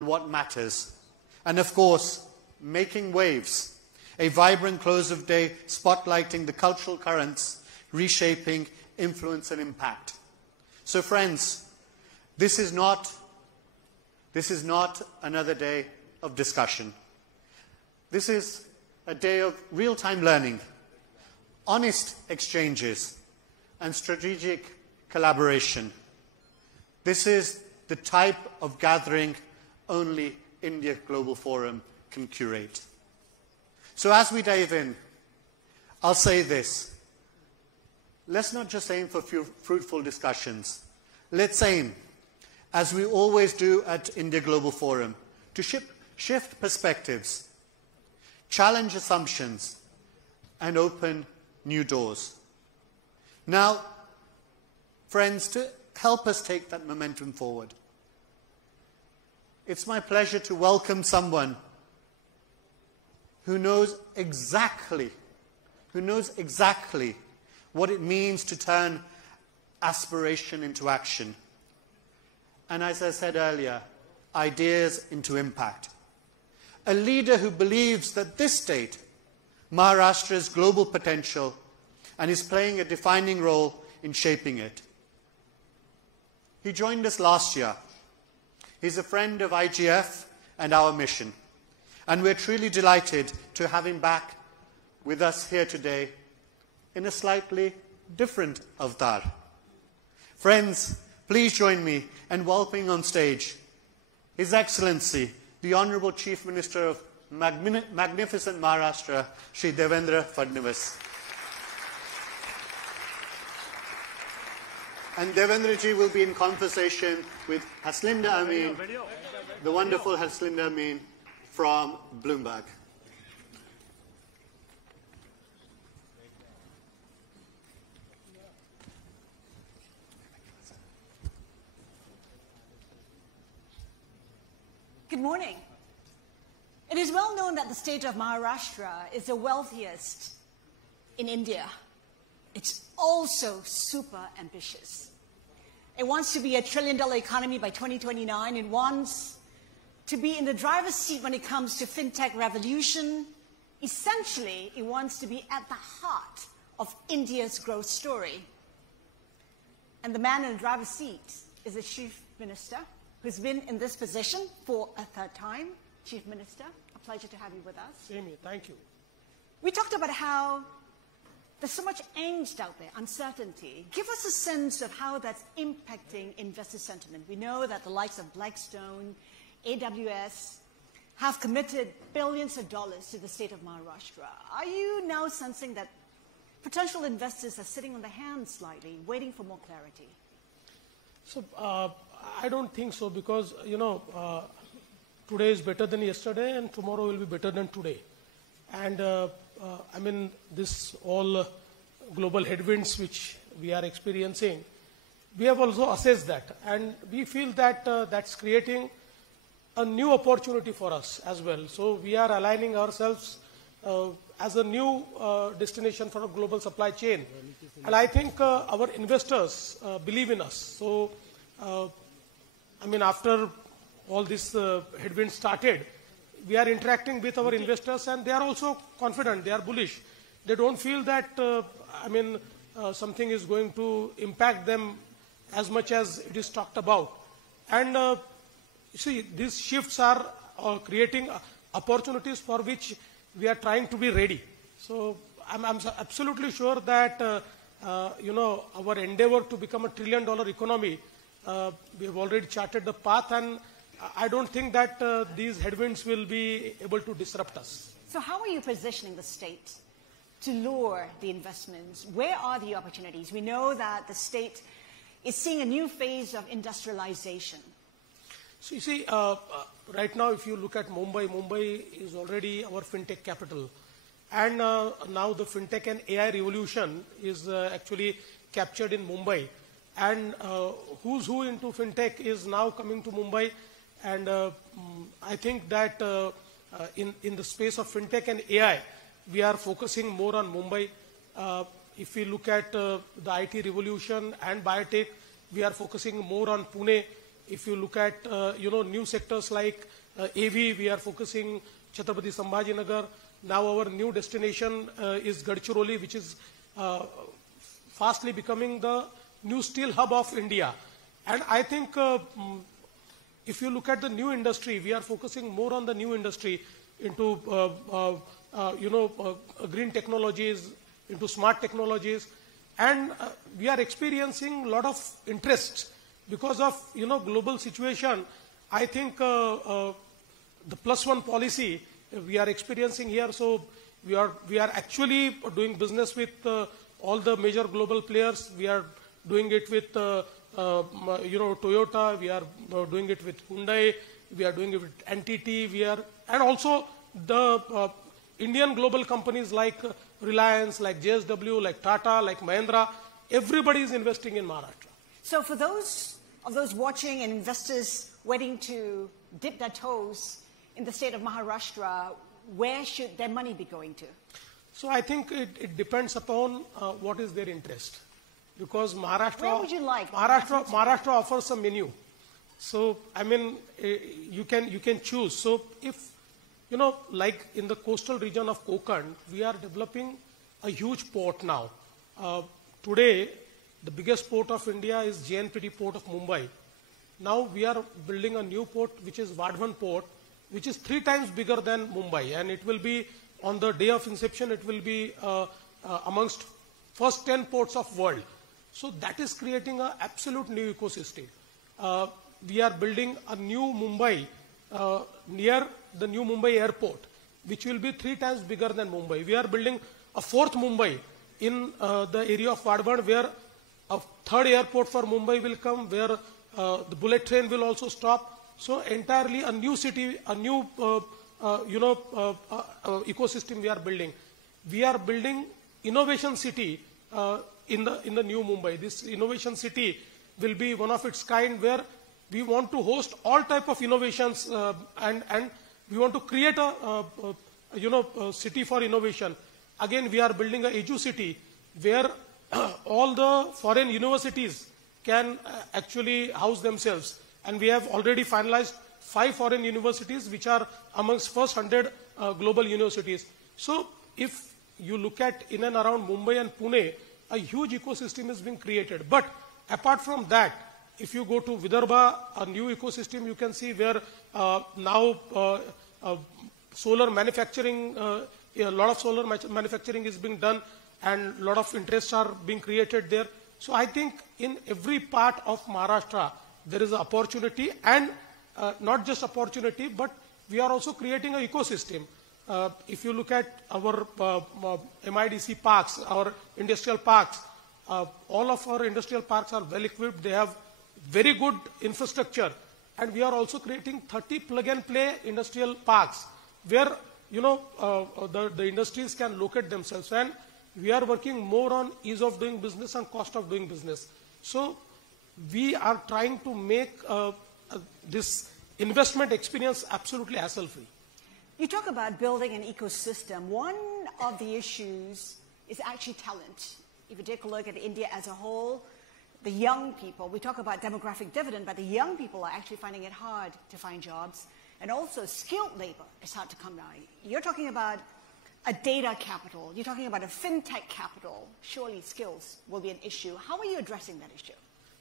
what matters. And of course, making waves. A vibrant close of day spotlighting the cultural currents, reshaping influence and impact. So friends, this is not another day of discussion. This is a day of real-time learning, honest exchanges, and strategic collaboration. This is the type of gathering only India Global Forum can curate. So as we dive in, I'll say this. Let's not just aim for fruitful discussions. Let's aim, as we always do at India Global Forum, to shift perspectives, challenge assumptions, and open new doors. Now, friends, to help us take that momentum forward, it's my pleasure to welcome someone who knows exactly what it means to turn aspiration into action. And as I said earlier, ideas into impact. A leader who believes that this state, Maharashtra's global potential, and is playing a defining role in shaping it. He joined us last year. He's a friend of IGF and our mission. And we're truly delighted to have him back with us here today in a slightly different avatar. Friends, please join me in welcoming on stage His Excellency, the Honorable Chief Minister of magnificent Maharashtra, Shri Devendra Fadnavis. And Devendra ji will be in conversation with Haslinda Amin, the wonderful Haslinda Amin from Bloomberg. Good morning. It is well known that the state of Maharashtra is the wealthiest in India. It's also super ambitious. It wants to be a $1 trillion economy by 2029. It wants to be in the driver's seat when it comes to fintech revolution. Essentially, it wants to be at the heart of India's growth story. And the man in the driver's seat is the Chief Minister, who's been in this position for a third time. Chief Minister, a pleasure to have you with us. Same here, thank you. We talked about how there's so much angst out there, uncertainty. Give us a sense of how that's impacting investor sentiment. We know that the likes of Blackstone, AWS, have committed billions of dollars to the state of Maharashtra. Are you now sensing that potential investors are sitting on their hands slightly, waiting for more clarity? So, I don't think so, because, today is better than yesterday and tomorrow will be better than today. And I mean, this all global headwinds which we are experiencing, we have also assessed that. And we feel that that's creating a new opportunity for us as well. So we are aligning ourselves as a new destination for a global supply chain. And I think our investors believe in us. So, I mean, after all this headwinds started, we are interacting with our investors and they are also confident, they are bullish. They don't feel that, something is going to impact them as much as it is talked about. And you see, these shifts are creating opportunities for which we are trying to be ready. So I'm absolutely sure that, our endeavor to become a $1 trillion economy, we have already charted the path, and I don't think that these headwinds will be able to disrupt us. So how are you positioning the state to lure the investments? Where are the opportunities? We know that the state is seeing a new phase of industrialization. So you see, right now if you look at Mumbai is already our fintech capital. And now the fintech and AI revolution is actually captured in Mumbai. And who's who into fintech is now coming to Mumbai. And I think that in the space of fintech and AI, we are focusing more on Mumbai. If we look at the IT revolution and biotech, we are focusing more on Pune. If you look at, new sectors like AV, we are focusing Chhatrapati Sambhajinagar. Now our new destination is Gadchiroli, which is fastly becoming the new steel hub of India. And I think if you look at the new industry, we are focusing more on the new industry into, green technologies, into smart technologies. And we are experiencing a lot of interest because of, global situation. I think the +1 policy we are experiencing here. So we are actually doing business with all the major global players. We are doing it with Toyota. We are doing it with Hyundai. We are doing it with NTT. And also the Indian global companies like Reliance, like JSW, like Tata, like Mahindra. Everybody is investing in Maharashtra. So for those watching and investors waiting to dip their toes in the state of Maharashtra, where should their money be going to? So I think it depends upon what is their interest. Because Maharashtra, where would you like? Maharashtra offers a menu. So, I mean, you can choose. So if, like in the coastal region of Konkan, we are developing a huge port now. Today, the biggest port of India is JNPT port of Mumbai. Now we are building a new port, which is Vadhavan port, which is 3 times bigger than Mumbai. And it will be, on the day of inception, it will be amongst first 10 ports of world. So that is creating an absolute new ecosystem. We are building a new Mumbai near the new Mumbai airport, which will be 3 times bigger than Mumbai. We are building a 4th Mumbai in the area of Vadhavan, where a 3rd airport for Mumbai will come, where the bullet train will also stop. So entirely a new city, a new ecosystem we are building. We are building innovation city in the new Mumbai. This innovation city will be one of its kind, where we want to host all type of innovations and we want to create a city for innovation. Again, we are building a Edu city where all the foreign universities can actually house themselves. And we have already finalized 5 foreign universities, which are amongst first 100 global universities. So if you look at in and around Mumbai and Pune, a huge ecosystem is being created. But apart from that, if you go to Vidarbha, a new ecosystem you can see, where now solar manufacturing, a lot of solar manufacturing is being done, and a lot of interests are being created there. So I think in every part of Maharashtra, there is an opportunity, and not just opportunity, but we are also creating an ecosystem. If you look at our MIDC parks, our industrial parks, all of our industrial parks are well equipped. They have very good infrastructure, and we are also creating 30 plug-and-play industrial parks where the industries can locate themselves, and we are working more on ease of doing business and cost of doing business. So we are trying to make this investment experience absolutely hassle-free. You talk about building an ecosystem. One of the issues is actually talent. If you take a look at India as a whole, the young people, we talk about demographic dividend, but the young people are actually finding it hard to find jobs. And also skilled labor is hard to come by. You're talking about a data capital. You're talking about a fintech capital. Surely skills will be an issue. How are you addressing that issue?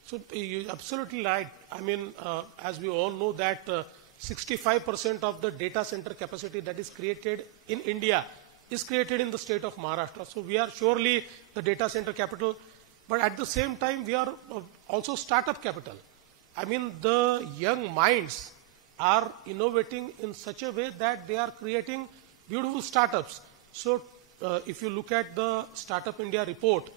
So you're absolutely right. I mean, as we all know that 65% of the data center capacity that is created in India is created in the state of Maharashtra. So we are surely the data center capital, but at the same time we are also startup capital. I mean, the young minds are innovating in such a way that they are creating beautiful startups. So if you look at the Startup India report,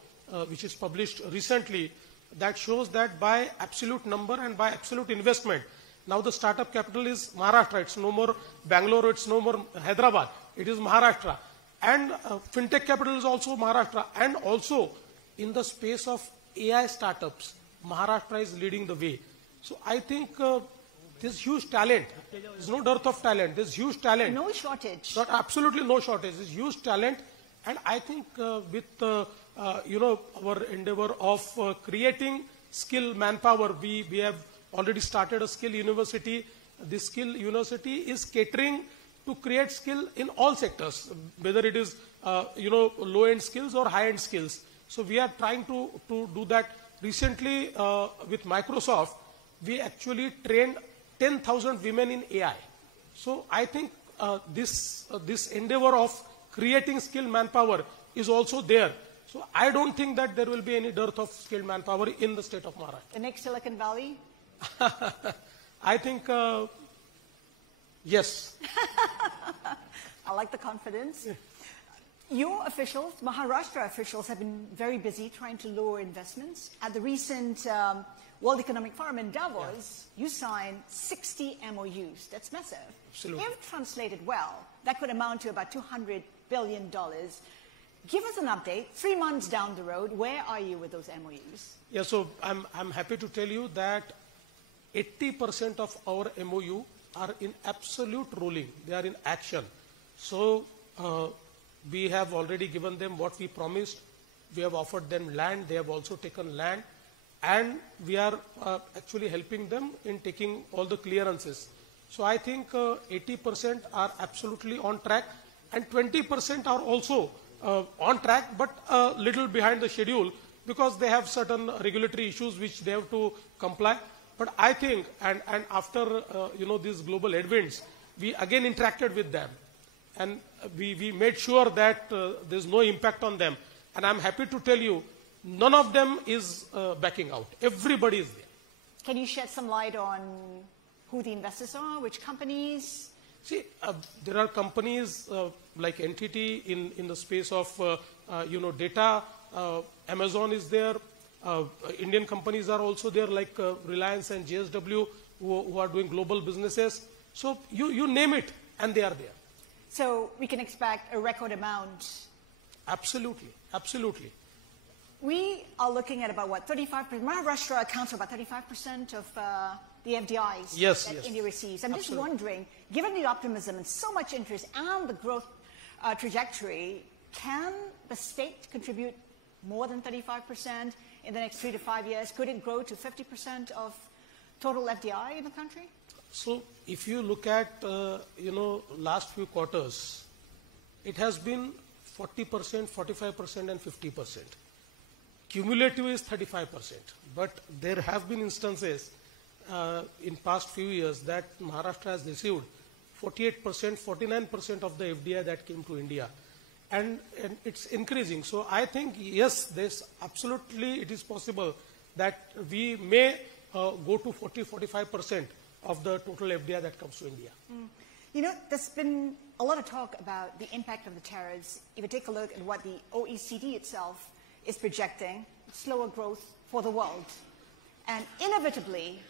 which is published recently, that shows that by absolute number and by absolute investment, now the startup capital is Maharashtra. It's no more Bangalore, it's no more Hyderabad. It is Maharashtra. And fintech capital is also Maharashtra. And also in the space of AI startups, Maharashtra is leading the way. So I think there's huge talent. There's no dearth of talent. There's huge talent. No shortage. Absolutely no shortage. There's huge talent. And I think with our endeavor of creating skill manpower, we have already started a skill university. This skill university is catering to create skill in all sectors, whether it is low-end skills or high-end skills. So we are trying to do that. Recently, with Microsoft, we actually trained 10,000 women in AI. So I think this endeavor of creating skilled manpower is also there. So I don't think that there will be any dearth of skilled manpower in the state of Maharashtra. The next Silicon Valley? I think, yes. I like the confidence. Yeah. Your officials, Maharashtra officials, have been very busy trying to lower investments. At the recent World Economic Forum in Davos, you signed 60 MOUs. That's massive. Absolutely. If translated well, that could amount to about $200 billion. Give us an update. 3 months down the road, where are you with those MOUs? Yeah, so I'm happy to tell you that 80% of our MOU are in absolute rolling. They are in action. So we have already given them what we promised. We have offered them land. They have also taken land. And we are actually helping them in taking all the clearances. So I think 80% are absolutely on track. And 20% are also on track, but a little behind the schedule because they have certain regulatory issues which they have to comply. But I think, and after these global headwinds, we again interacted with them. And we made sure that there's no impact on them. And I'm happy to tell you, none of them is backing out. Everybody is there. Can you shed some light on who the investors are, which companies? See, there are companies like NTT in the space of, data. Amazon is there. Indian companies are also there like Reliance and JSW who are doing global businesses. So you name it and they are there. So we can expect a record amount? Absolutely, absolutely. We are looking at about what, 35%? Maharashtra accounts for about 35% of the FDIs that India receives. I'm just wondering, given the optimism and so much interest and the growth trajectory, can the state contribute more than 35% in the next 3 to 5 years? Could it grow to 50% of total FDI in the country? So if you look at, last few quarters, it has been 40%, 45% and 50%. Cumulative is 35%. But there have been instances in past few years that Maharashtra has received 48%, 49% of the FDI that came to India. And it's increasing. So I think, yes, there's absolutely, it is possible that we may go to 40, 45% of the total FDI that comes to India. There's been a lot of talk about the impact of the tariffs. If you take a look at what the OECD itself is projecting, slower growth for the world. And inevitably,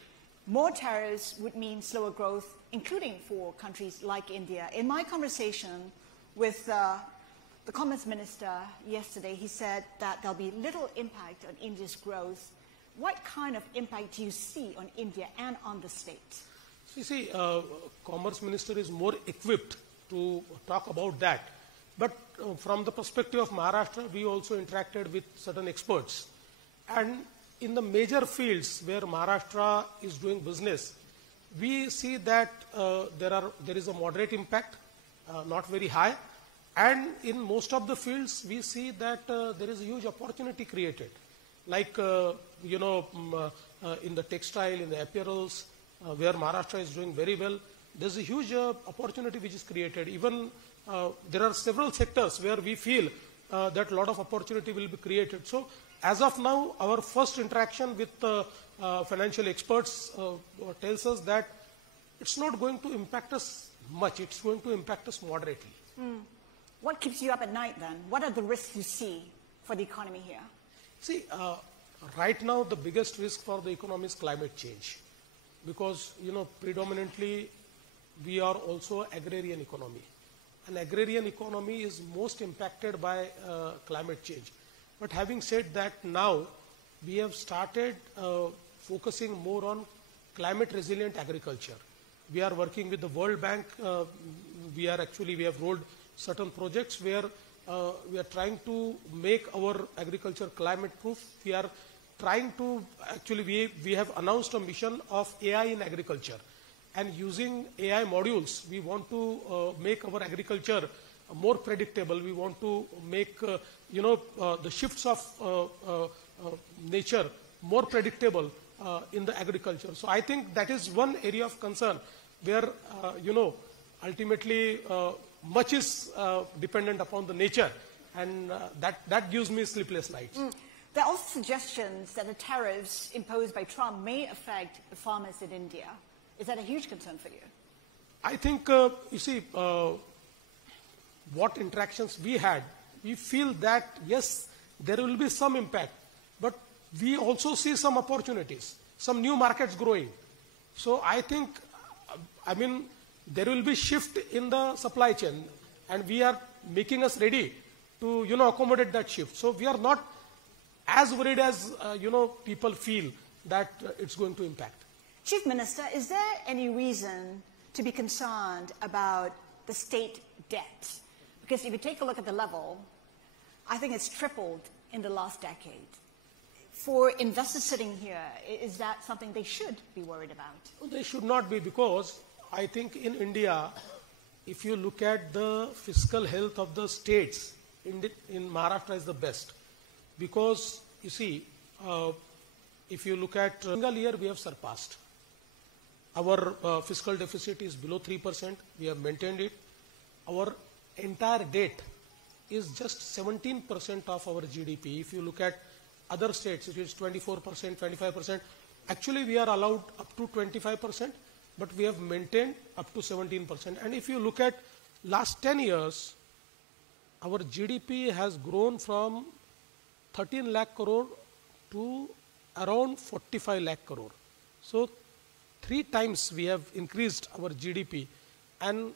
more tariffs would mean slower growth, including for countries like India. In my conversation with the Commerce Minister yesterday, he said that there'll be little impact on India's growth. What kind of impact do you see on India and on the state? You see, Commerce Minister is more equipped to talk about that. But from the perspective of Maharashtra, we also interacted with certain experts. And in the major fields where Maharashtra is doing business, we see that there is a moderate impact, not very high. And in most of the fields, we see that there is a huge opportunity created. Like, in the textile, in the apparels, where Maharashtra is doing very well, there's a huge opportunity which is created. Even there are several sectors where we feel that a lot of opportunity will be created. So as of now, our first interaction with financial experts tells us that it's not going to impact us much. It's going to impact us moderately. What keeps you up at night then? What are the risks you see for the economy here? See, right now the biggest risk for the economy is climate change. Because, predominantly we are also agrarian economy. And agrarian economy is most impacted by climate change. But having said that, now we have started focusing more on climate resilient agriculture. We are working with the World Bank. We have rolled certain projects where we are trying to make our agriculture climate proof. We are trying to, actually we have announced a mission of AI in agriculture. And using AI modules, we want to make our agriculture more predictable. We want to make, the shifts of nature more predictable in the agriculture. So I think that is one area of concern where, ultimately much is dependent upon the nature, and that gives me sleepless nights. There are also suggestions that the tariffs imposed by Trump may affect the farmers in India. Is that a huge concern for you? I think, you see, what interactions we had, we feel that, yes, there will be some impact, but we also see some opportunities, some new markets growing. So I think, there will be shift in the supply chain, and we are making us ready to, accommodate that shift. So we are not as worried as, people feel that it's going to impact. Chief Minister, is there any reason to be concerned about the state debt? Because if you take a look at the level, I think it's tripled in the last decade. For investors sitting here, is that something they should be worried about? Well, they should not be, because I think in India, if you look at the fiscal health of the states, in Maharashtra is the best. Because, you see, if you look at single year, we have surpassed. Our fiscal deficit is below 3%. We have maintained it. Our entire debt is just 17% of our GDP. If you look at other states, it is 24%, 25%. Actually, we are allowed up to 25%, but we have maintained up to 17%. And if you look at last 10 years, our GDP has grown from 13 lakh crore to around 45 lakh crore. So 3 times we have increased our GDP, and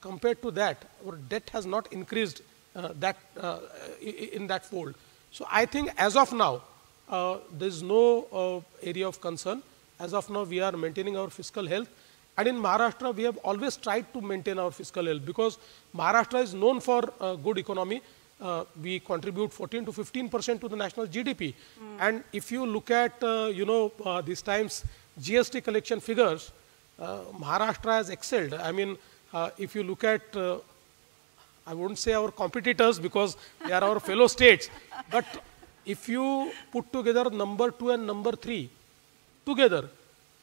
compared to that, our debt has not increased in that fold. So I think as of now, there is no area of concern. As of now, we are maintaining our fiscal health. And in Maharashtra, we have always tried to maintain our fiscal health, because Maharashtra is known for good economy. We contribute 14 to 15% to the national GDP. And if you look at, these times GST collection figures, Maharashtra has excelled. If you look at, I wouldn't say our competitors, because they are our fellow states, but if you put together number 2 and number 3 together,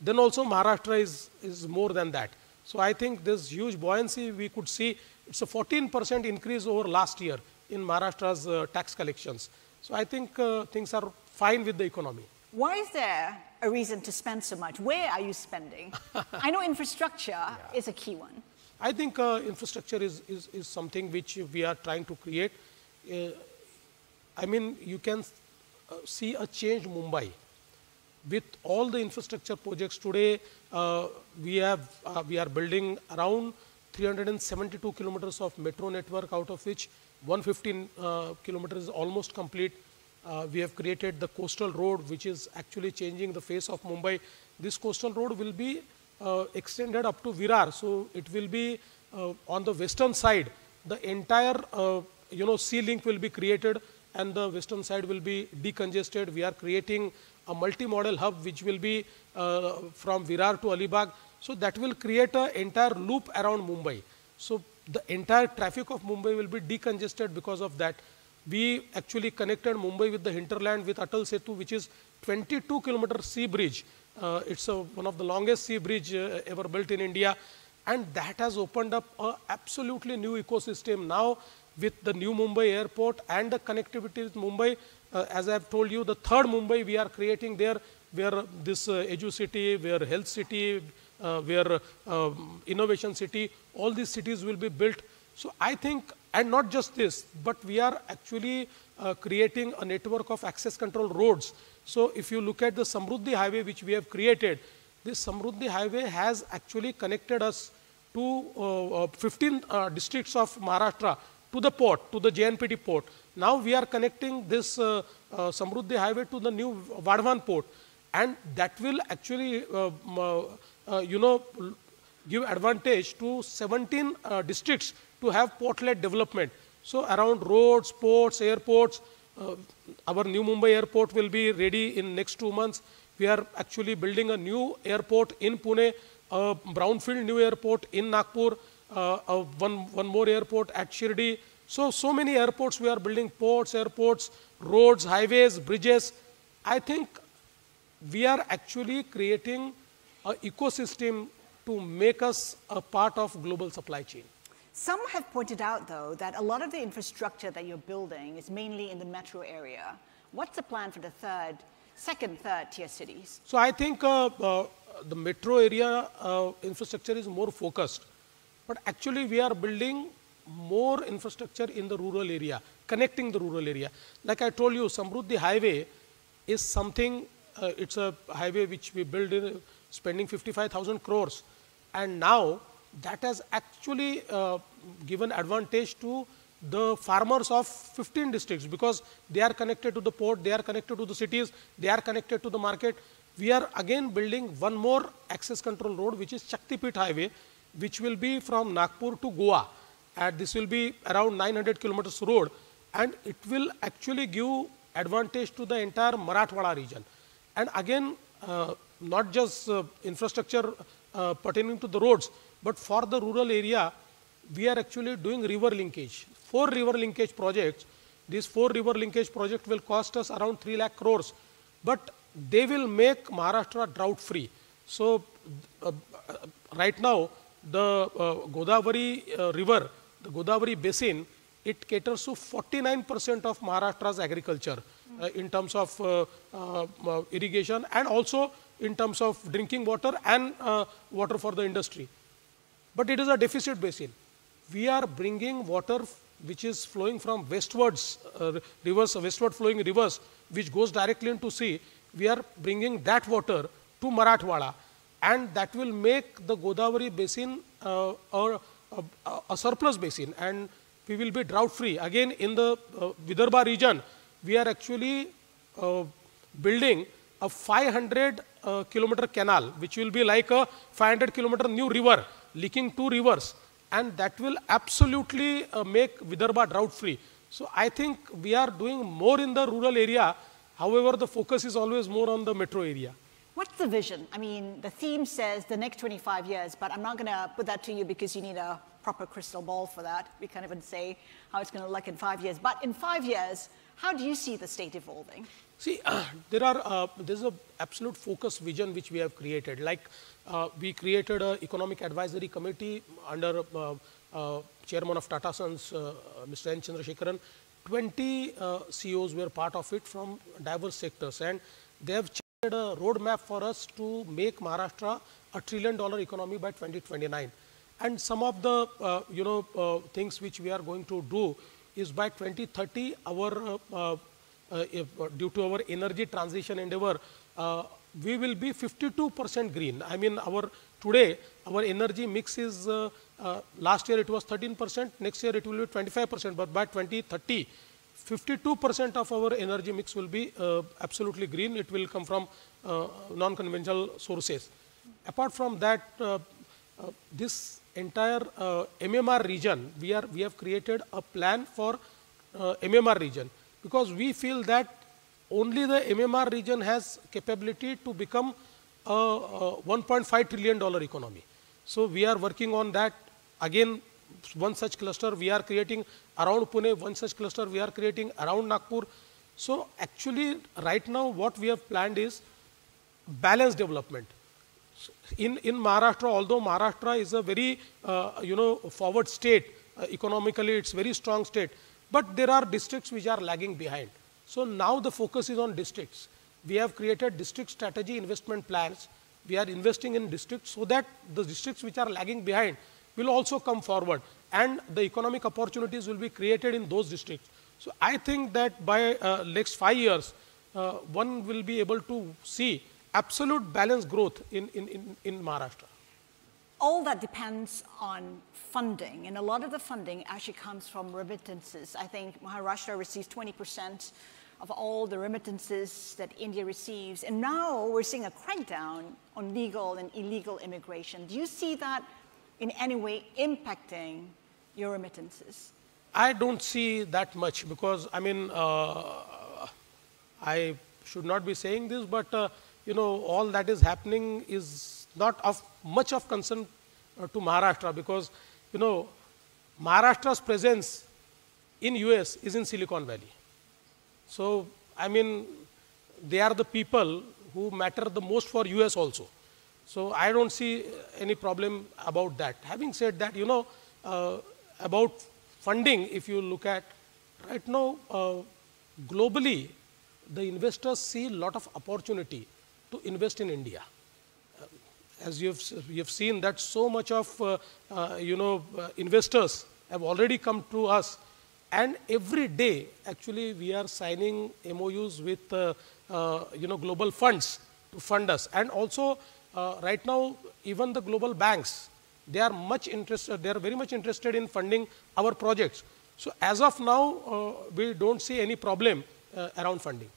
then also Maharashtra is more than that. So I think this huge buoyancy we could see. It's a 14% increase over last year in Maharashtra's tax collections. So I think things are fine with the economy. Why is there a reason to spend so much? Where are you spending? I know infrastructure is a key one. I think infrastructure is something which we are trying to create. You can see a change Mumbai. With all the infrastructure projects today, we are building around 372 kilometers of metro network, out of which 115 kilometers is almost complete. We have created the coastal road, which is actually changing the face of Mumbai. This coastal road will be extended up to Virar, so it will be on the western side. The entire sea link will be created, and the western side will be decongested. We are creating a multi-modal hub which will be from Virar to Alibag. So that will create an entire loop around Mumbai. So the entire traffic of Mumbai will be decongested because of that. We actually connected Mumbai with the hinterland with Atal Setu, which is 22-kilometer sea bridge. It's one of the longest sea bridge ever built in India. And that has opened up an absolutely new ecosystem now with the new Mumbai airport and the connectivity with Mumbai. As I have told you, the third Mumbai we are creating there, where this Edu City, where Health City, where Innovation City, all these cities will be built. So I think, and not just this, but we are actually creating a network of access control roads. So if you look at the Samruddhi Highway which we have created, this Samruddhi Highway has actually connected us to 15 districts of Maharashtra to the port, to the JNPT port. Now we are connecting this Samruddhi Highway to the new Vadhavan port, and that will actually, give advantage to 17 districts to have port-led development. So around roads, ports, airports, our new Mumbai airport will be ready in next 2 months. We are actually building a new airport in Pune, a brownfield new airport in Nagpur, one more airport at Shirdi. So many airports we are building, ports, airports, roads, highways, bridges. I think we are actually creating an ecosystem to make us a part of global supply chain. Some have pointed out, though, that a lot of the infrastructure that you're building is mainly in the metro area. What's the plan for the second, third tier cities? So I think the metro area infrastructure is more focused. But actually we are building more infrastructure in the rural area, connecting the rural area. Like I told you, Samruddhi Highway is something, it's a highway which we built in spending 55,000 crores. And now that has actually given advantage to the farmers of 15 districts because they are connected to the port, they are connected to the cities, they are connected to the market. We are again building one more access control road, which is Shaktipit Highway, which will be from Nagpur to Goa. And this will be around 900 kilometers road. And it will actually give advantage to the entire Marathwada region. And again, not just infrastructure pertaining to the roads, but for the rural area, we are actually doing river linkage. 4 river linkage projects. These 4 river linkage projects will cost us around 3 lakh crores. But they will make Maharashtra drought free. So right now, the Godavari river, the Godavari basin, it caters to 49% of Maharashtra's agriculture in terms of irrigation and also in terms of drinking water and water for the industry. But it is a deficit basin. We are bringing water which is flowing from westwards, rivers, westward flowing rivers, which goes directly into sea. We are bringing that water to Marathwada, and that will make the Godavari basin a surplus basin, and we will be drought free. Again, in the Vidarbha region, we are actually building a 500 kilometer canal, which will be like a 500 kilometer new river, linking 2 rivers, and that will absolutely make Vidarbha drought free. So I think we are doing more in the rural area. However, the focus is always more on the metro area. What's the vision? I mean, the theme says the next 25 years, but I'm not going to put that to you because you need a proper crystal ball for that. We can't even say how it's going to look in 5 years. But in 5 years, how do you see the state evolving? See, there's an absolute focus vision which we have created. Like we created an economic advisory committee under chairman of Tata Sons, Mr. N. Chandrasekharan. 20 CEOs were part of it from diverse sectors, and they have created a roadmap for us to make Maharashtra a $1 trillion economy by 2029. And some of the things which we are going to do is by 2030, due to our energy transition endeavor, we will be 52% green. I mean, today our energy mix is last year it was 13%, next year it will be 25%, but by 2030, 52% of our energy mix will be absolutely green. It will come from non-conventional sources. Apart from that, this entire MMR region, we have created a plan for MMR region, because we feel that only the MMR region has capability to become a $1.5 trillion economy. So we are working on that. Again, one such cluster we are creating around Pune, one such cluster we are creating around Nagpur. So actually right now what we have planned is balanced development. In Maharashtra, although Maharashtra is a very forward state, economically it's very strong state, but there are districts which are lagging behind. So now the focus is on districts. We have created district strategy investment plans. We are investing in districts so that the districts which are lagging behind will also come forward, and the economic opportunities will be created in those districts. So I think that by next 5 years, one will be able to see absolute balanced growth in Maharashtra. All that depends on funding, and a lot of the funding actually comes from remittances. I think Maharashtra receives 20% of all the remittances that India receives, and now we're seeing a crackdown on legal and illegal immigration. Do you see that in any way impacting your remittances? I don't see that much because, I mean, I should not be saying this, but you know, all that is happening is not of much of concern to Maharashtra because, you know, Maharashtra's presence in US is in Silicon Valley. So, I mean, they are the people who matter the most for US also. So, I don't see any problem about that. Having said that, you know, about funding, if you look at right now, globally, the investors see a lot of opportunity to invest in India. As you've seen that so much of, you know, investors have already come to us, and every day, actually, we are signing MOUs with, you know, global funds to fund us. And also, right now, even the global banks, they are much interested, they are very much interested in funding our projects. So as of now, we don't see any problem around funding.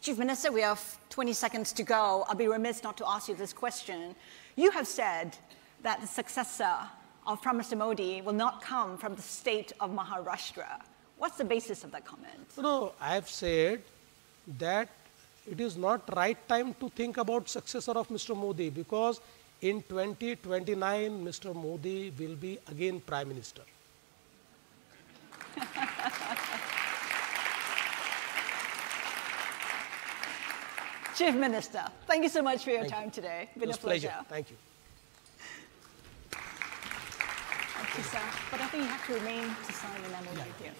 Chief Minister, we have 20 seconds to go. I'll be remiss not to ask you this question. You have said that the successor of Prime Minister Modi will not come from the state of Maharashtra. What's the basis of that comment? No, I have said that it is not right time to think about successor of Mr. Modi because in 2029, Mr. Modi will be again Prime Minister. Chief Minister, thank you so much for your time today. It's been a pleasure. Thank you. Thank you, sir. But I think you have to remain to sign the memo right here.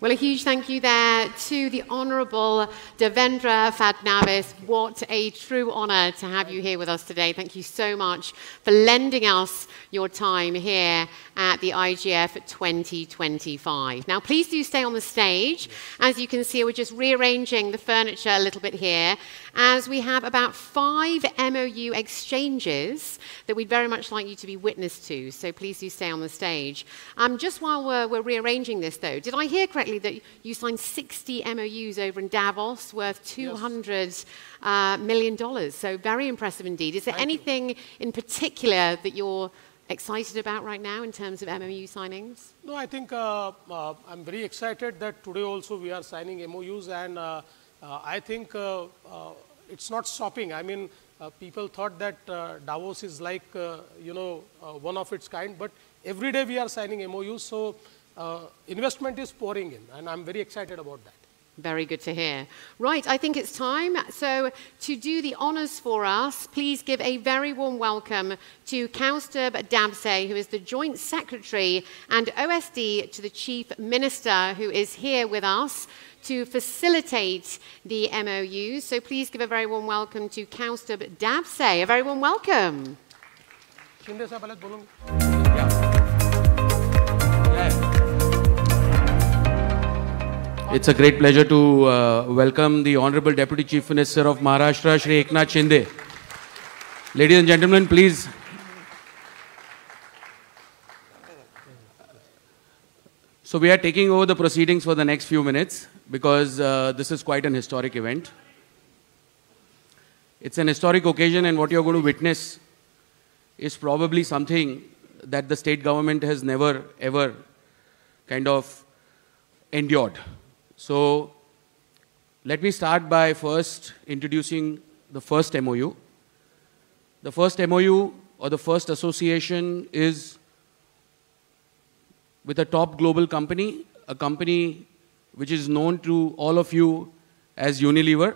Well, a huge thank you there to the Honourable Devendra Fadnavis. What a true honour to have you here with us today. Thank you so much for lending us your time here at the IGF 2025. Now, please do stay on the stage. As you can see, we're just rearranging the furniture a little bit here, as we have about 5 MOU exchanges that we'd very much like you to be witness to. So please do stay on the stage. Just while we're rearranging this, though, did I hear correctly that you signed 60 MOUs over in Davos worth $200 million? So very impressive indeed. Is there anything in particular that you're excited about right now in terms of MOU signings? No, I think I'm very excited that today also we are signing MOUs, and I think it's not stopping. I mean, people thought that Davos is like, you know, one of its kind, but every day we are signing MOUs, so investment is pouring in, and I'm very excited about that. Very good to hear. Right, I think it's time. So to do the honours for us, please give a very warm welcome to Kaustubh Dabse, who is the Joint Secretary and OSD to the Chief Minister, who is here with us to facilitate the MOUs. So please give a very warm welcome to Kaustubh Dabse. A very warm welcome. It's a great pleasure to welcome the Honorable Deputy Chief Minister of Maharashtra, Shri Eknath Shinde. Ladies and gentlemen, please. So we are taking over the proceedings for the next few minutes because this is quite an historic event. It's an historic occasion, and what you're going to witness is probably something that the state government has never, ever kind of endured. So let me start by first introducing the first MOU. The first MOU or the first association is with a top global company, a company which is known to all of you as Unilever.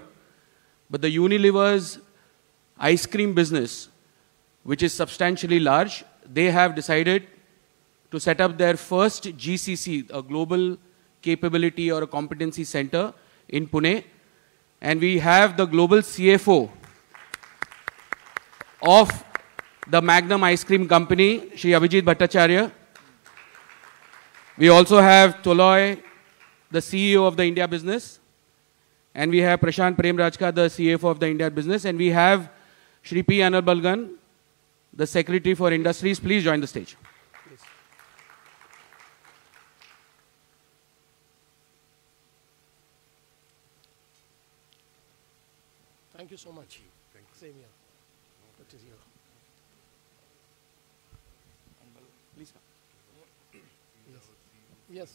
But the Unilever's ice cream business, which is substantially large, they have decided to set up their first GCC, a global capability or a competency center in Pune. And we have the global CFO of the Magnum ice cream company, Shri Abhijit Bhattacharya. We also have Toloi, the CEO of the India business. And we have Prashant Premrajka, the CFO of the India business. And we have Shri P. Anarbalgan, the Secretary for Industries. Please join the stage. Thank you so much. Same here. Good to see you. Please come. Yes.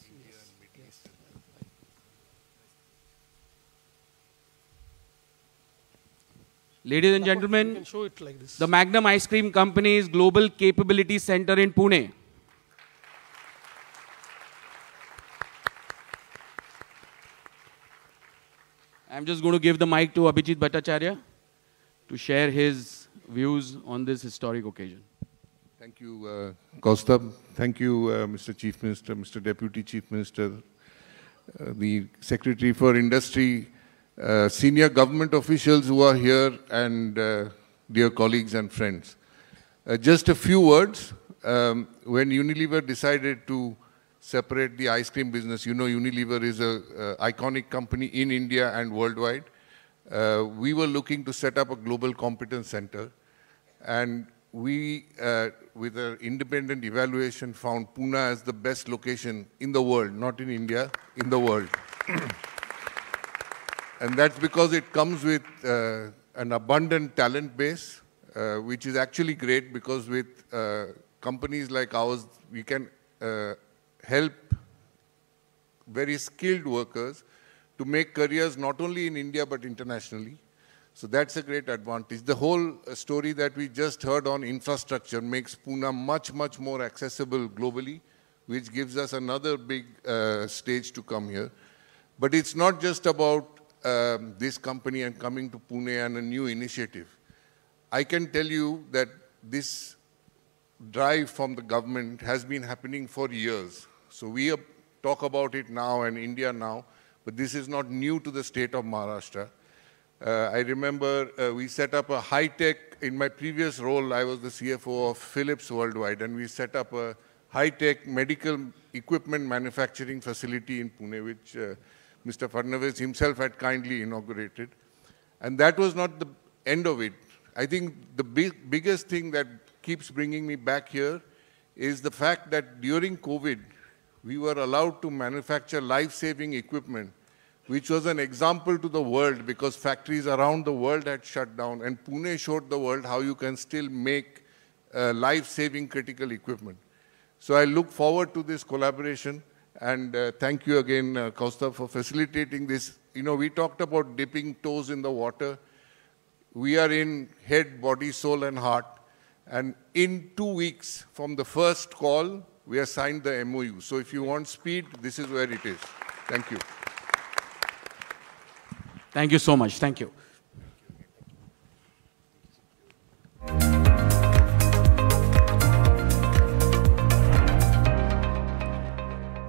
Ladies and You gentlemen, can show it like this. the Magnum Ice Cream Company's Global Capability Center in Pune. I'm just going to give the mic to Abhijit Bhattacharya to share his views on this historic occasion. Thank you, Kaustubh. Thank you, Mr. Chief Minister, Mr. Deputy Chief Minister, the Secretary for Industry, senior government officials who are here, and dear colleagues and friends. Just a few words. When Unilever decided to separate the ice cream business, you know Unilever is an iconic company in India and worldwide. We were looking to set up a global competence center, and we, with an independent evaluation, found Pune as the best location in the world, not in India, in the world. And that's because it comes with an abundant talent base, which is actually great because with companies like ours, we can help very skilled workers to make careers not only in India but internationally. So that's a great advantage. The whole story that we just heard on infrastructure makes Pune much, much more accessible globally, which gives us another big stage to come here. But it's not just about this company and coming to Pune and a new initiative. I can tell you that this drive from the government has been happening for years. So we talk about it now and India now, but this is not new to the state of Maharashtra. I remember we set up a high-tech, in my previous role, I was the CFO of Philips Worldwide, and we set up a high-tech medical equipment manufacturing facility in Pune, which Mr. Fadnavis himself had kindly inaugurated. And that was not the end of it. I think the biggest thing that keeps bringing me back here is the fact that during COVID, we were allowed to manufacture life-saving equipment, which was an example to the world because factories around the world had shut down, and Pune showed the world how you can still make life-saving critical equipment. So I look forward to this collaboration, and thank you again, Kaustubh, for facilitating this. You know, we talked about dipping toes in the water. We are in head, body, soul, and heart. And in 2 weeks from the first call, we have signed the MOU. So if you want speed, this is where it is. Thank you. Thank you so much. Thank you.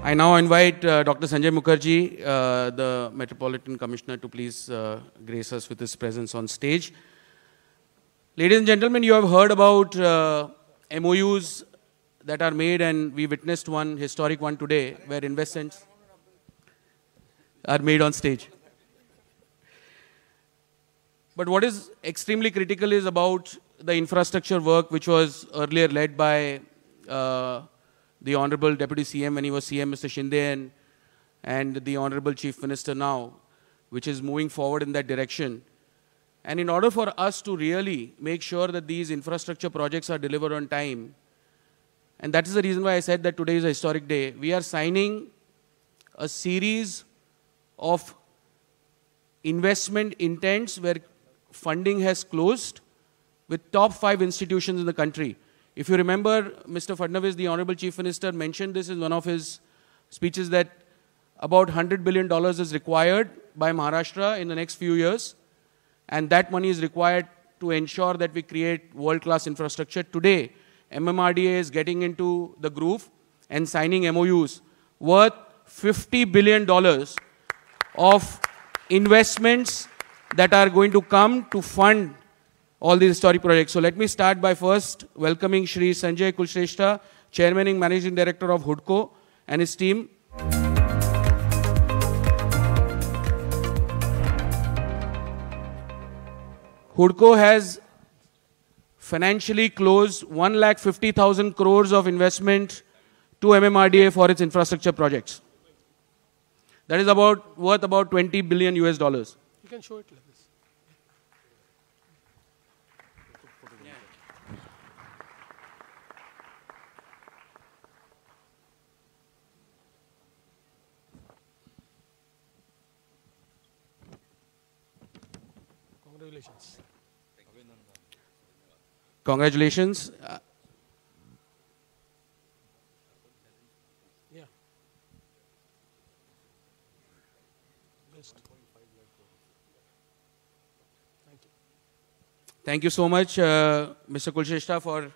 I now invite Dr. Sanjay Mukherjee, the Metropolitan Commissioner, to please grace us with his presence on stage. Ladies and gentlemen, you have heard about MOUs that are made, and we witnessed one historic one today where investments are made on stage. But what is extremely critical is about the infrastructure work which was earlier led by the Honorable Deputy CM when he was CM, Mr. Shinde, and the Honorable Chief Minister now, which is moving forward in that direction. And in order for us to really make sure that these infrastructure projects are delivered on time, and that is the reason why I said that today is a historic day, we are signing a series of investment intents where funding has closed with top 5 institutions in the country. If you remember, Mr. Fadnavis, the Honorable Chief Minister, mentioned this in one of his speeches that about $100 billion is required by Maharashtra in the next few years. And that money is required to ensure that we create world-class infrastructure. Today, MMRDA is getting into the groove and signing MOUs worth $50 billion of investments that are going to come to fund all these historic projects. So let me start by first welcoming Shri Sanjay Kulshrestha, Chairman and Managing Director of HUDCO, and his team. HUDCO has financially closed 1,50,000 crores of investment to MMRDA for its infrastructure projects. That is worth about $20 billion US. You can show it like this. Congratulations. Congratulations. Yeah. Best. Thank you. Thank you so much, Mr. Kulshrestha, for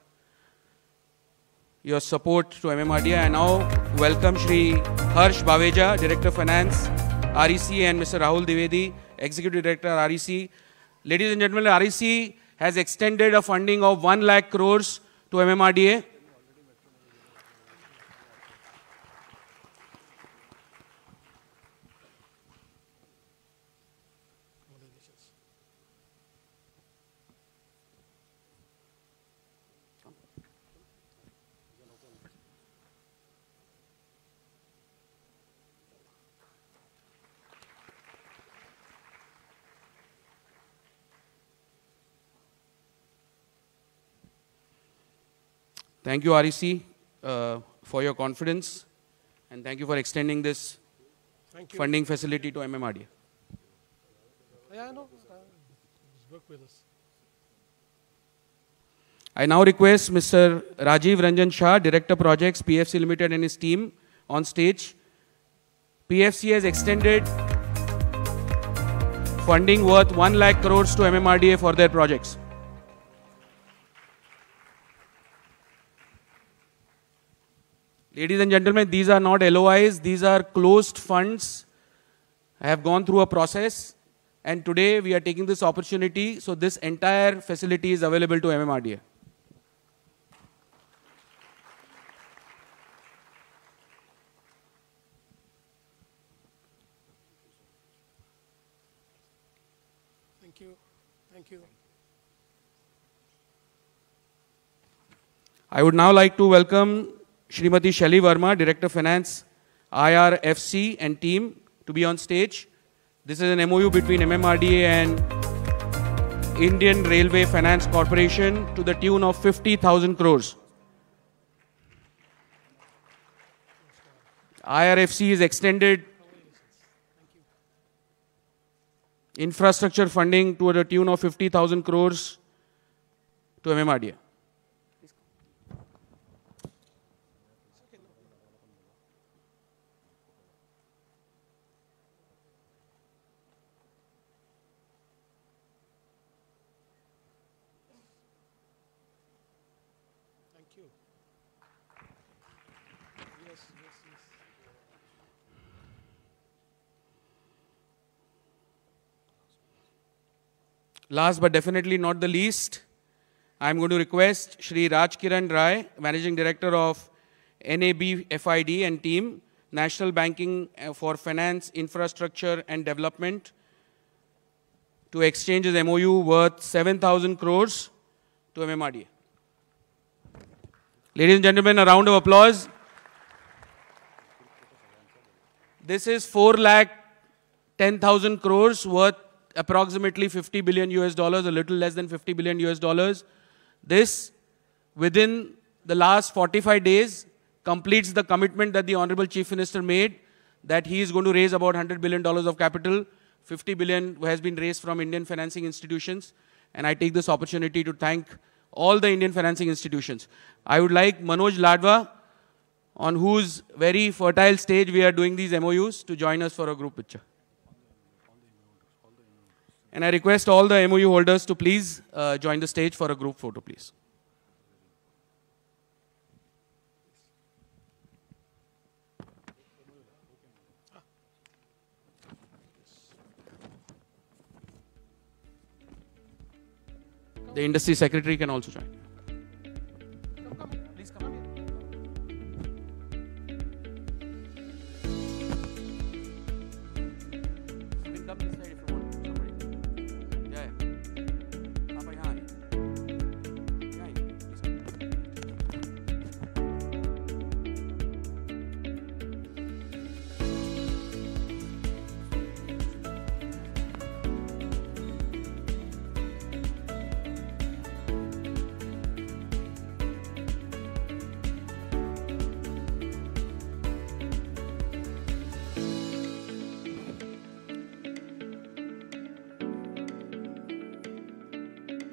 your support to MMRDA. I now welcome Shri Harsh Baveja, Director of Finance, REC, and Mr. Rahul Dwivedi, Executive Director, REC. Ladies and gentlemen, REC has extended a funding of 1 lakh crores to MMRDA. Thank you, REC, for your confidence, and thank you for extending this funding facility to MMRDA. Yeah, I know. Work with us. I now request Mr. Rajiv Ranjan Shah, Director Projects, PFC Limited, and his team on stage. PFC has extended funding worth 1 lakh crores to MMRDA for their projects. Ladies and gentlemen, these are not LOIs, these are closed funds. I have gone through a process, and today we are taking this opportunity, so this entire facility is available to MMRDA. Thank you. Thank you. I would now like to welcome Srimati Shelly Verma, Director of Finance, IRFC and team to be on stage. This is an MOU between MMRDA and Indian Railway Finance Corporation to the tune of 50,000 crores. IRFC is extended infrastructure funding to the tune of 50,000 crores to MMRDA. Last but definitely not the least, I am going to request Shri Raj Kiran Rai, Managing Director of NAB FID and team, National Banking for Finance, Infrastructure and Development, to exchange his MOU worth 7,000 crores to MMRDA. Ladies and gentlemen, a round of applause. This is 4,10,000 crores worth approximately 50 billion US dollars, a little less than 50 billion US dollars. This, within the last 45 days, completes the commitment that the Honorable Chief Minister made that he is going to raise about $100 billion of capital. 50 billion has been raised from Indian financing institutions. And I take this opportunity to thank all the Indian financing institutions. I would like Manoj Ladwa, on whose very fertile stage we are doing these MOUs, to join us for a group picture. And I request all the MOU holders to please join the stage for a group photo, please. The industry secretary can also join. Please come here. You can come this side if you want. Somebody. Yeah. Papa, यहाँ आइए. यहाँ आइए.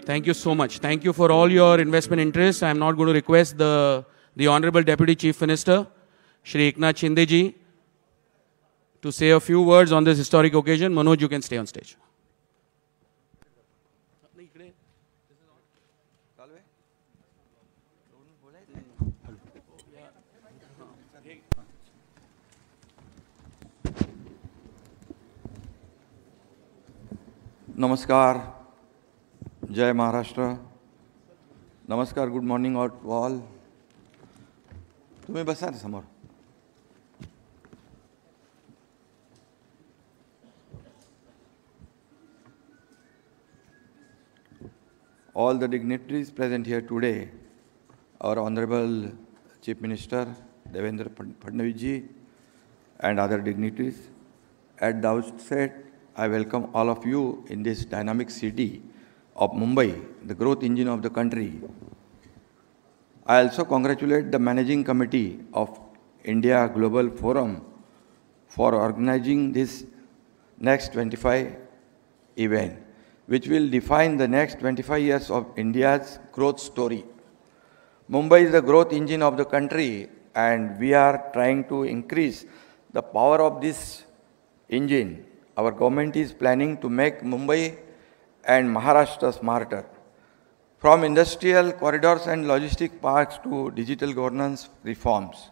Thank you so much. Thank you for all your investment interest. I am not going to request the Honorable Deputy Chief Minister, Shri Eknath Shinde ji, to say a few words on this historic occasion. Manoj, you can stay on stage. नमस्कार, जय महाराष्ट्र. नमस्कार, good morning all. तुम्ही बसा समोर. All the dignitaries present here today, our Honorable Chief Minister Devendra Fadणवीस ji and other dignitaries, at the outset, I welcome all of you in this dynamic city of Mumbai, the growth engine of the country. I also congratulate the Managing Committee of India Global Forum for organizing this next 25 event, which will define the next 25 years of India's growth story. Mumbai is the growth engine of the country, and we are trying to increase the power of this engine. Our government is planning to make Mumbai and Maharashtra smarter. From industrial corridors and logistic parks to digital governance reforms.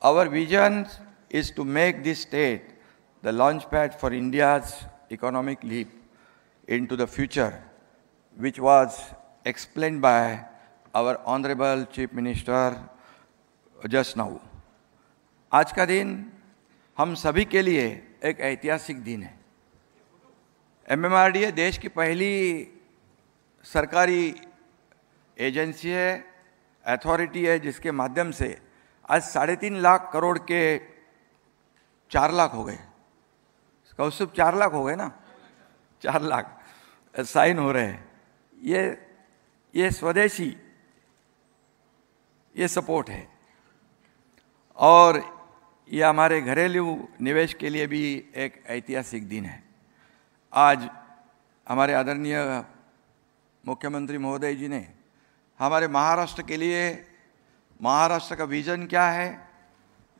Our vision is to make this state the launchpad for India's economic leap into the future, which was explained by our Honorable Chief Minister just now. आज का दिन हम सभी के लिए एक ऐतिहासिक दिन है. MMRDA देश की पहली सरकारी एजेंसी है, अथॉरिटी है, जिसके माध्यम से आज 3.5 लाख करोड़ के 4 लाख हो गए. कौशुभ 4 लाख हो गए ना, 4 लाख साइन हो रहे हैं. ये स्वदेशी ये सपोर्ट है, और ये हमारे घरेलू निवेश के लिए भी एक ऐतिहासिक दिन है. आज हमारे आदरणीय मुख्यमंत्री महोदय जी ने हमारे महाराष्ट्र के लिए, महाराष्ट्र का विजन क्या है,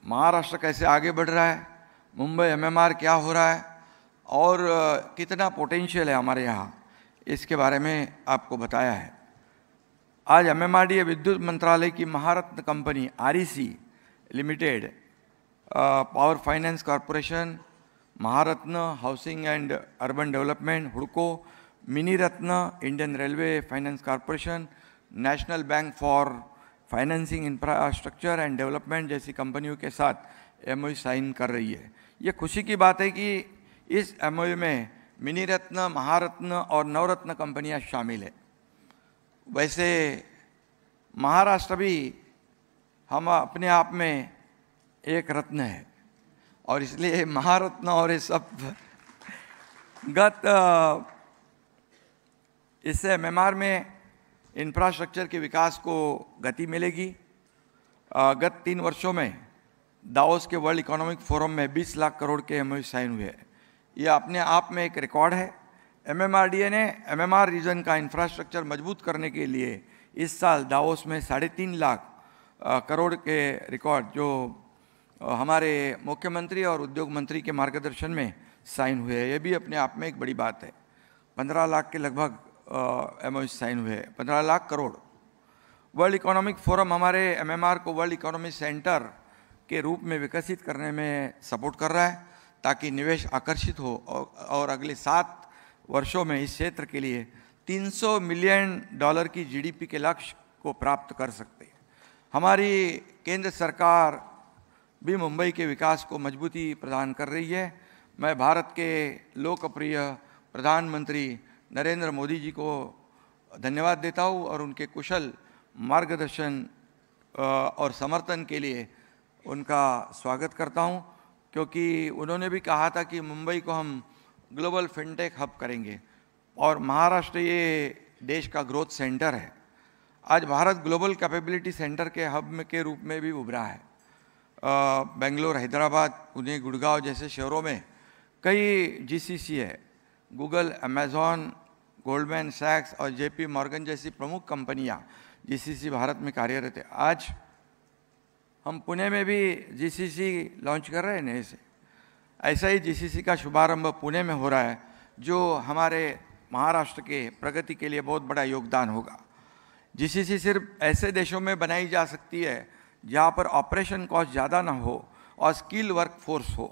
महाराष्ट्र कैसे आगे बढ़ रहा है, मुंबई MMR क्या हो रहा है और कितना पोटेंशियल है हमारे यहाँ, इसके बारे में आपको बताया है. आज MMRDA विद्युत मंत्रालय की महारत्न company REC limited, power finance corporation, महारत्न हाउसिंग एंड अर्बन डेवलपमेंट हुडको, मिनी रत्न Indian railway finance corporation, national bank for financing infrastructure and development जैसी कंपनियों के साथ MOU साइन कर रही है. ये खुशी की बात है कि इस MOU में मिनी रत्न, महारत्न और नवरत्न कंपनियां शामिल है. वैसे महाराष्ट्र भी हम अपने आप में एक रत्न है, और इसलिए महारत्न और ये सब इससे MMR में इंफ्रास्ट्रक्चर के विकास को गति मिलेगी. गत 3 वर्षों में दावोस के वर्ल्ड इकोनॉमिक फोरम में 20 लाख करोड़ के MOU साइन हुए. ये अपने आप में एक रिकॉर्ड है. MMRDA ने MMR रीजन का इंफ्रास्ट्रक्चर मजबूत करने के लिए इस साल दावोस में 3.5 लाख करोड़ के रिकॉर्ड जो हमारे मुख्यमंत्री और उद्योग मंत्री के मार्गदर्शन में साइन हुए हैं, ये भी अपने आप में एक बड़ी बात है. 15 लाख के लगभग MOU साइन हुए, 15 lakh crore. World economic forum हमारे MMR को वर्ल्ड इकोनॉमिक सेंटर के रूप में विकसित करने में सपोर्ट कर रहा है, ताकि निवेश आकर्षित हो और अगले 7 वर्षों में इस क्षेत्र के लिए $300 मिलियन की GDP के लक्ष्य को प्राप्त कर सकते हैं. हमारी केंद्र सरकार भी मुंबई के विकास को मजबूती प्रदान कर रही है. मैं भारत के लोकप्रिय प्रधानमंत्री नरेंद्र मोदी जी को धन्यवाद देता हूँ और उनके कुशल मार्गदर्शन और समर्थन के लिए उनका स्वागत करता हूँ, क्योंकि उन्होंने भी कहा था कि मुंबई को हम ग्लोबल फिनटेक हब करेंगे, और महाराष्ट्र ये देश का ग्रोथ सेंटर है. आज भारत ग्लोबल कैपेबिलिटी सेंटर के हब के रूप में भी उभरा है. बेंगलोर, हैदराबाद, पुणे, गुड़गांव जैसे शहरों में कई GCC है. गूगल, अमेज़ॉन, गोल्डमैन सैक्स और जेपी मॉर्गन जैसी प्रमुख कंपनियां जीसीसी भारत में कार्यरत है। आज हम पुणे में भी जीसीसी लॉन्च कर रहे हैं नए से। ऐसा ही जीसीसी का शुभारंभ पुणे में हो रहा है, जो हमारे महाराष्ट्र के प्रगति के लिए बहुत बड़ा योगदान होगा। जीसीसी सिर्फ ऐसे देशों में बनाई जा सकती है जहाँ पर ऑपरेशन कॉस्ट ज़्यादा ना हो और स्किल वर्क फोर्स हो।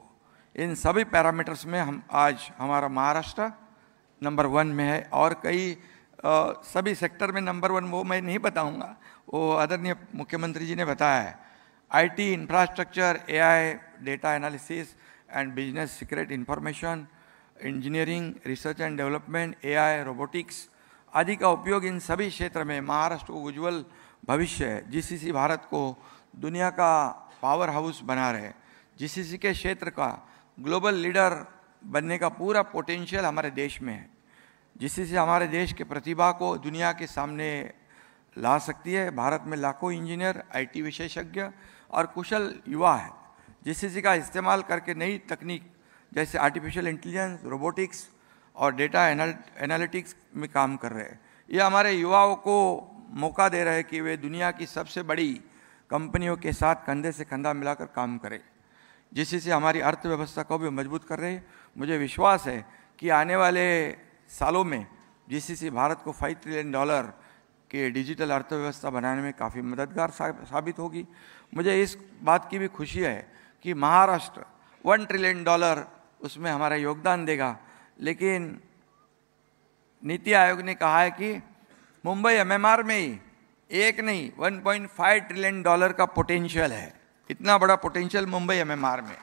इन सभी पैरामीटर्स में हम आज हमारा महाराष्ट्र नंबर 1 में है और कई सभी सेक्टर में नंबर 1 वो मैं नहीं बताऊंगा, वो आदरणीय मुख्यमंत्री जी ने बताया है। IT, infrastructure, AI, data analysis and business secret information, engineering, research and development, AI, robotics आदि का उपयोग इन सभी क्षेत्र में महाराष्ट्र को उज्ज्वल भविष्य है। जीसीसी भारत को दुनिया का पावर हाउस बना रहे। जीसीसी के क्षेत्र का ग्लोबल लीडर बनने का पूरा पोटेंशियल हमारे देश में है। जीसीसी हमारे देश के प्रतिभा को दुनिया के सामने ला सकती है। भारत में लाखों इंजीनियर, आईटी विशेषज्ञ और कुशल युवा है। जीसीसी का इस्तेमाल करके नई तकनीक जैसे आर्टिफिशियल इंटेलिजेंस, रोबोटिक्स और डेटा एनालिटिक्स में काम कर रहे हैं। ये हमारे युवाओं को मौका दे रहे हैं कि वे दुनिया की सबसे बड़ी कंपनियों के साथ कंधे से कंधा मिलाकर काम करें। जीसीसी हमारी अर्थव्यवस्था को भी मजबूत कर रहे हैं। मुझे विश्वास है कि आने वाले सालों में जीसीसी भारत को $5 ट्रिलियन के डिजिटल अर्थव्यवस्था बनाने में काफ़ी मददगार साबित होगी। मुझे इस बात की भी खुशी है कि महाराष्ट्र $1 ट्रिलियन उसमें हमारा योगदान देगा, लेकिन नीति आयोग ने कहा है कि मुंबई एमएमआर में ही एक नहीं $1.5 ट्रिलियन का पोटेंशियल है। इतना बड़ा पोटेंशियल मुंबई एमएमआर में,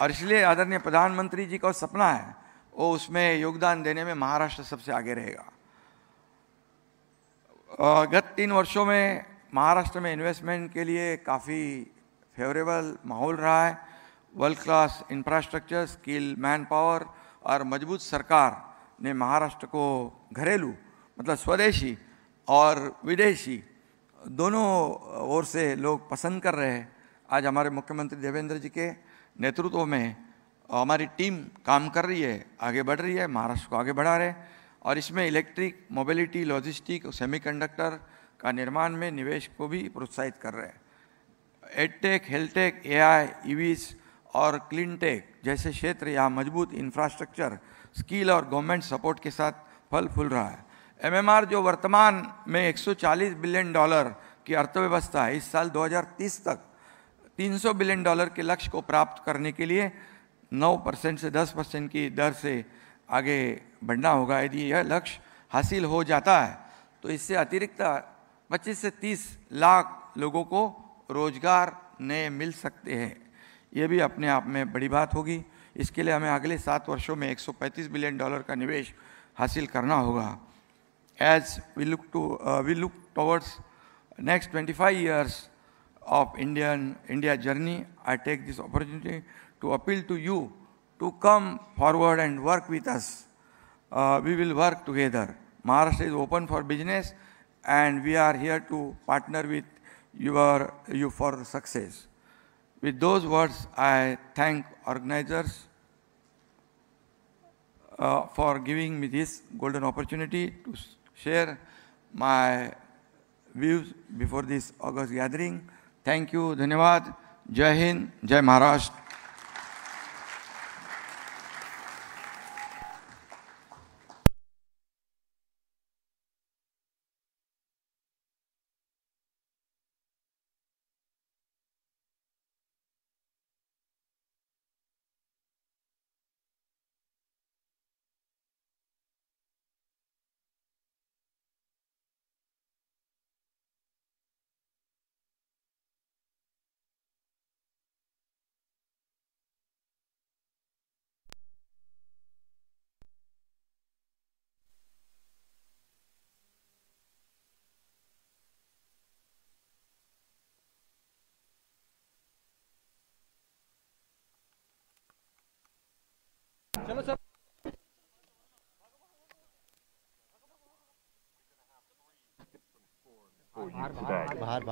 और इसलिए आदरणीय प्रधानमंत्री जी का सपना है वो उसमें योगदान देने में महाराष्ट्र सबसे आगे रहेगा। गत 3 वर्षों में महाराष्ट्र में इन्वेस्टमेंट के लिए काफ़ी फेवरेबल माहौल रहा है। World class infrastructure, skill man power और मजबूत सरकार ने महाराष्ट्र को घरेलू मतलब स्वदेशी और विदेशी दोनों ओर से लोग पसंद कर रहे हैं। आज हमारे मुख्यमंत्री देवेंद्र जी के नेतृत्व में हमारी टीम काम कर रही है, आगे बढ़ रही है, महाराष्ट्र को आगे बढ़ा रहे हैं। और इसमें इलेक्ट्रिक मोबिलिटी, लॉजिस्टिक और सेमीकंडक्टर का निर्माण में निवेश को भी प्रोत्साहित कर रहे हैं। एडटेक, हेल्थटेक, एआई, ईवीज और क्लीन टेक जैसे क्षेत्र यहाँ मजबूत इंफ्रास्ट्रक्चर, स्किल और गवर्नमेंट सपोर्ट के साथ फल फूल रहा है। एमएमआर जो वर्तमान में $140 बिलियन की अर्थव्यवस्था है, इस साल 2030 तक $300 बिलियन के लक्ष्य को प्राप्त करने के लिए 9% से 10% की दर से आगे बढ़ना होगा। यदि यह लक्ष्य हासिल हो जाता है तो इससे अतिरिक्त 25 से 30 लाख लोगों को रोजगार नए मिल सकते हैं। ये भी अपने आप में बड़ी बात होगी। इसके लिए हमें अगले 7 वर्षों में $135 बिलियन का निवेश हासिल करना होगा। As we look towards next 25 years of India journey, I take this opportunity to appeal to you to come forward and work with us. We will work together. Maharashtra is open for business, and we are here to partner with you for success. With those words, I thank organizers for giving me this golden opportunity to share my views before this August gathering. Thank you. Dhanyawad. Jai Hind. Jai Maharashtra. बाहर